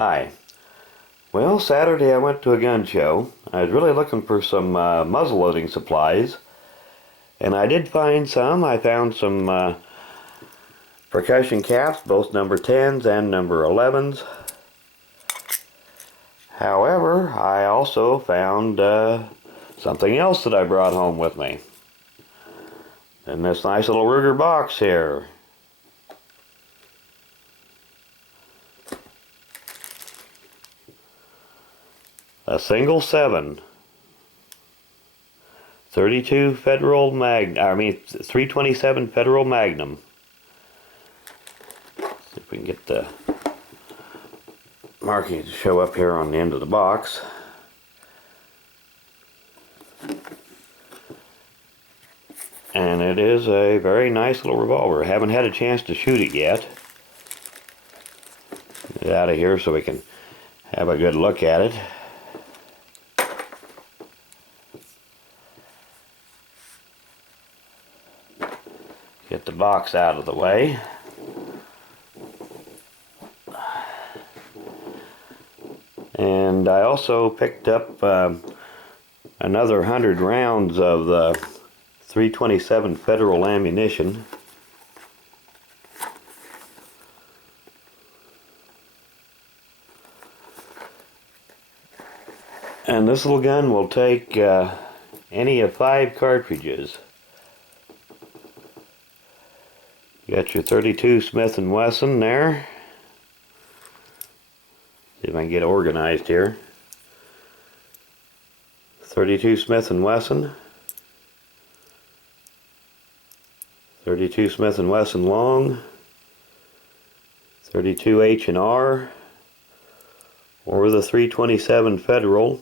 Hi. Well, Saturday I went to a gun show. I was really looking for some muzzleloading supplies, and I did find some. I found some percussion caps, both number 10s and number 11s. However, I also found something else that I brought home with me in this nice little Ruger box here. A single 7, 32 Federal Magnum, 327 Federal Magnum. See if we can get the markings to show up here on the end of the box. And it is a very nice little revolver. I haven't had a chance to shoot it yet. Get it out of here so we can have a good look at it. Get the box out of the way. And I also picked up another 100 rounds of the 327 Federal ammunition. And this little gun will take any of 5 cartridges. You got your 32 Smith & Wesson there. See if I can get organized here. 32 Smith & Wesson. 32 Smith & Wesson Long. 32 H&R. Or the 327 Federal.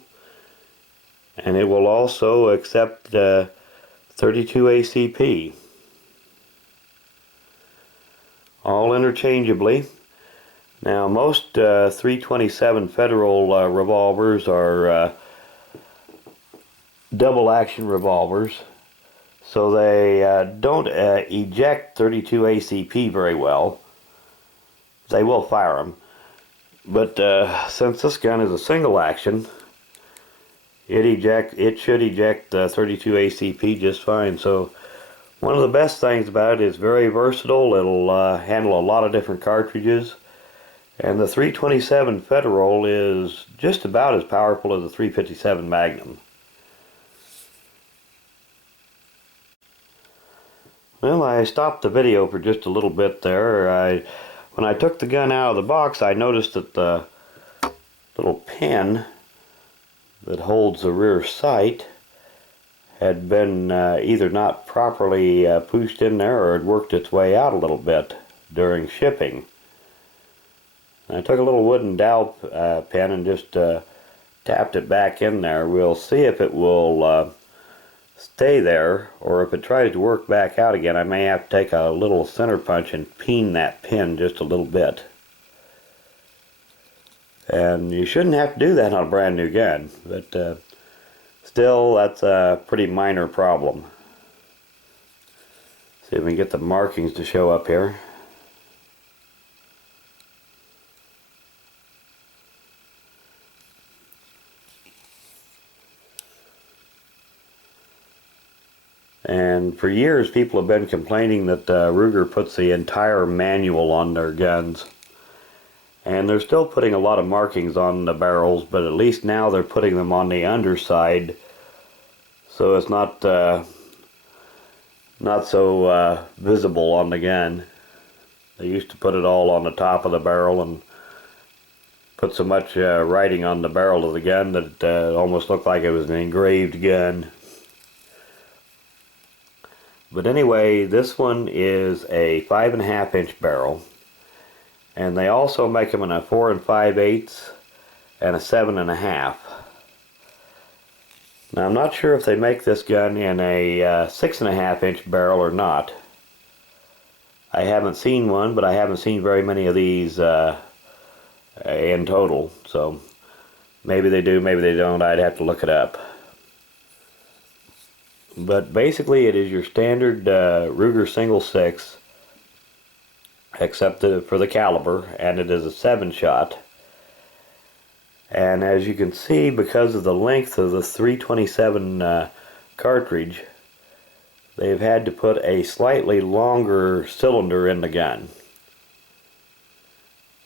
And it will also accept 32 ACP. All interchangeably. Now most 327 Federal revolvers are double action revolvers, so they don't eject 32 ACP very well. They will fire them, but since this gun is a single action, it should eject 32 ACP just fine. So one of the best things about it is very versatile. It'll handle a lot of different cartridges. And the 327 Federal is just about as powerful as the 357 Magnum. Well, I stopped the video for just a little bit there. When I took the gun out of the box, I noticed that the little pin that holds the rear sight had been either not properly pushed in there or had worked its way out a little bit during shipping. I took a little wooden dowel pin and just tapped it back in there. We'll see if it will stay there, or if it tries to work back out again, I may have to take a little center punch and peen that pin just a little bit. And you shouldn't have to do that on a brand new gun, but still, that's a pretty minor problem. See if we can get the markings to show up here. And for years, people have been complaining that Ruger puts the entire manual on their guns. And they're still putting a lot of markings on the barrels, but at least now they're putting them on the underside, so it's not so visible on the gun. They used to put it all on the top of the barrel and put so much writing on the barrel of the gun that it almost looked like it was an engraved gun. But anyway, this one is a 5.5 inch barrel. And they also make them in a 4 5/8 and a 7.5. Now I'm not sure if they make this gun in a 6.5 inch barrel or not. I haven't seen one, but I haven't seen very many of these in total. So maybe they do, maybe they don't. I'd have to look it up. But basically it is your standard Ruger single 6, except for the caliber, and it is a 7-shot. And as you can see, because of the length of the 327 cartridge, they've had to put a slightly longer cylinder in the gun.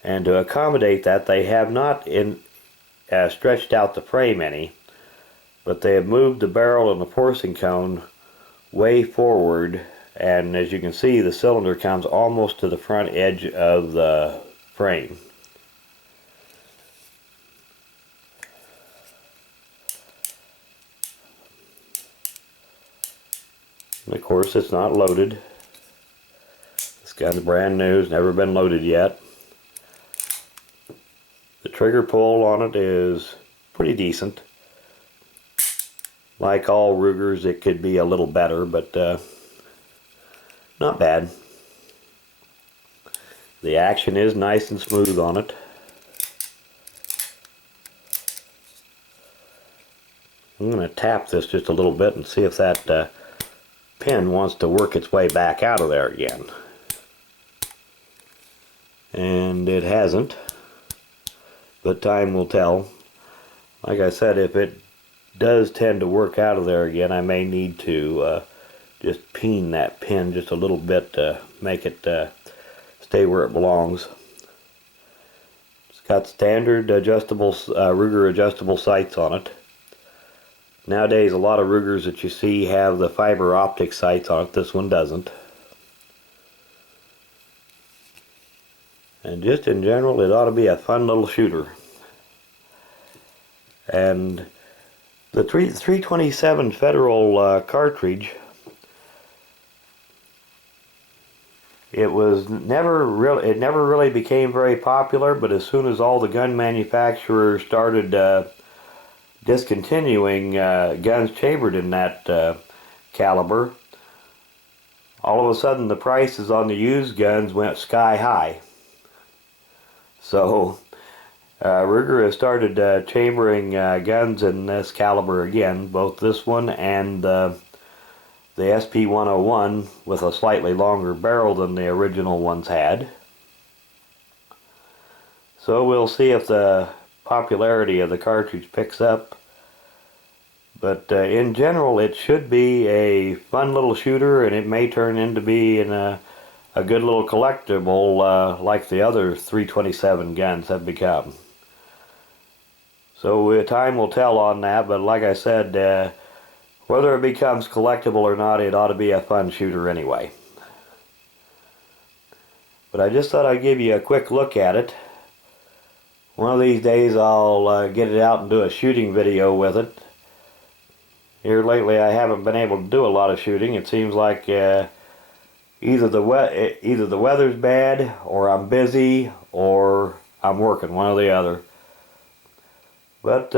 And to accommodate that, they have not stretched out the frame any, but they have moved the barrel and the forcing cone way forward, and as you can see, the cylinder comes almost to the front edge of the frame. And of course, it's not loaded. This gun's brand new, it's never been loaded yet. The trigger pull on it is pretty decent. Like all Rugers, it could be a little better, but not bad. The action is nice and smooth on it. I'm going to tap this just a little bit and see if that pin wants to work its way back out of there again. And it hasn't, but time will tell. Like I said, if it does tend to work out of there again, I may need to just peen that pin just a little bit to make it stay where it belongs. It's got standard adjustable Ruger adjustable sights on it. Nowadays, a lot of Rugers that you see have the fiber optic sights on it. This one doesn't. And just in general, it ought to be a fun little shooter. And the 327 Federal cartridge, it never really became very popular, but as soon as all the gun manufacturers started discontinuing guns chambered in that caliber, all of a sudden the prices on the used guns went sky high. So Ruger has started chambering guns in this caliber again, both this one and the SP-101 with a slightly longer barrel than the original ones had. So we'll see if the popularity of the cartridge picks up. But in general, it should be a fun little shooter, and it may turn into being a good little collectible like the other 327 guns have become. So time will tell on that, but like I said, whether it becomes collectible or not, it ought to be a fun shooter anyway. But I just thought I'd give you a quick look at it. One of these days I'll get it out and do a shooting video with it. Here lately I haven't been able to do a lot of shooting. It seems like either the weather's bad, or I'm busy, or I'm working, one or the other. But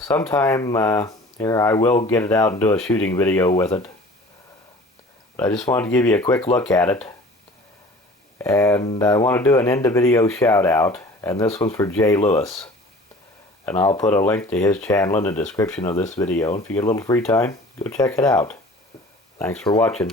sometime here I will get it out and do a shooting video with it. But I just wanted to give you a quick look at it. And I want to do an end of video shout out, and this one's for Jay Lewis. And I'll put a link to his channel in the description of this video. And if you get a little free time, go check it out. Thanks for watching.